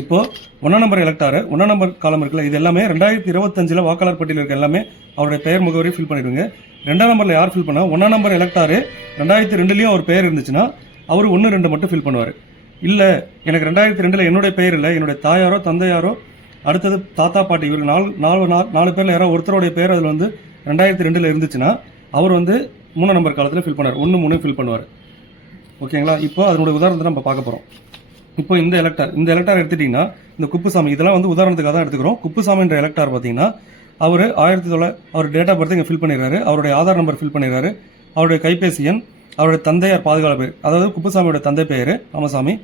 இப்போ ஒன்றாம் நம்பர் எலக்டாரு ஒன்றாம் நம்பர் காலம் இருக்குல்ல இது எல்லாமே ரெண்டாயிரத்தி இருபத்தஞ்சில் வாக்காளர் பட்டியல் இருக்க எல்லாமே அவருடைய பெயர் முகவரி ஃபில் பண்ணிடுங்க. ரெண்டாம் நம்பரில் யார் ஃபில் பண்ணால் ஒன்றாம் நம்பர் எலக்டாரு ரெண்டாயிரத்தி ரெண்டுலேயும் அவர் பெயர் இருந்துச்சுன்னா அவர் ஒன்று ரெண்டு மட்டும் ஃபில் பண்ணுவார். இல்லை எனக்கு ரெண்டாயிரத்தி ரெண்டில் என்னுடைய பெயர் இல்லை என்னுடைய தாயாரோ தந்தையாரோ அடுத்தது தாத்தா பாட்டி இவர் நாலு நாலு நாலு பேரில் யாரோ ஒருத்தருடைய பேர் அதில் வந்து ரெண்டாயிரத்தி ரெண்டில் இருந்துச்சுன்னா அவர் வந்து மூணு நம்பர் காலத்தில் ஃபில் பண்ணுவார். ஒன்று மூணு ஃபில் பண்ணுவார். ஓகேங்களா? இப்போ அதனுடைய உதாரணத்தை நம்ம பார்க்க போகிறோம் இப்போ இந்த எலக்டார் இந்த எலக்டார் எடுத்துட்டிங்கன்னா இந்த குப்புசாமி இதெல்லாம் வந்து உதாரணத்துக்காக தான் எடுத்துக்கிறோம். குப்புசாமின்ற எலக்டார் பார்த்தீங்கன்னா அவர் ஆயிரத்தி தொள்ளாயிரம் அவர் டேட் ஆஃப் பர்த் இங்கே ஃபில் பண்ணிடுறாரு. அவருடைய ஆதார் நம்பர் ஃபில் பண்ணிடுறாரு. அவருடைய கைபேசி எண் அவருடைய தந்தையார் பாதுகாப்பு பேர் அதாவது குப்புசாமியோட தந்தை பெயர் ராமசாமி.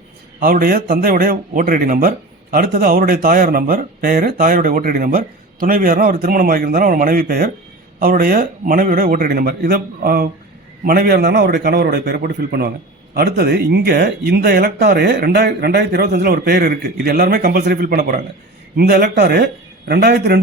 அவருடைய தந்தையுடைய ஓட்டர் ஐடி நம்பர் அடுத்தது அவருடைய தாயார் நம்பர் பெயர் தாயாருடைய ஓட்டர் ஐடி நம்பர் துணைவியார்னா அவர் திருமணம் ஆகியிருந்தாலும் அவர் மனைவி பெயர் அவருடைய மனைவியோட ஓட்டர் ஐடி நம்பர் இதை மனைவியாக இருந்தாங்கன்னா அவருடைய கணவருடைய பெயரை போட்டு ஃபில் பண்ணுவாங்க. அடுத்தது இங்கே இந்த எலக்டாரு ரெண்டாயிரத்தி ரெண்டாயிரத்தி இருபத்தஞ்சில் ஒரு பேர் இருக்குது இது எல்லாருமே கம்பல்சரி ஃபில் பண்ண போகிறாங்க இந்த எலக்டாரு ரெண்டாயிரத்தி ரெண்டு